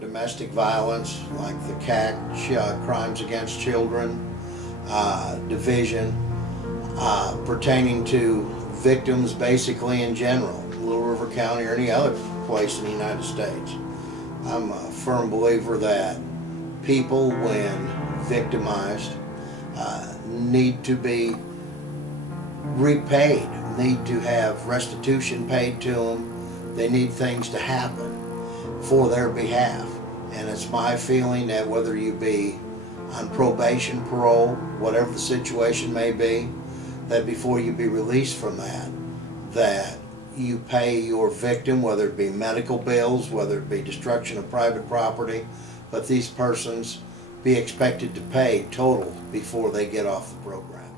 Domestic violence, like the CAC, crimes against children, division, pertaining to victims basically in general, Little River County or any other place in the United States. I'm a firm believer that people, when victimized, need to be repaid, need to have restitution paid to them. They need things to happen for their behalf. And it's my feeling that whether you be on probation, parole, whatever the situation may be, that before you be released from that you pay your victim, whether it be medical bills, whether it be destruction of private property, but these persons be expected to pay total before they get off the program.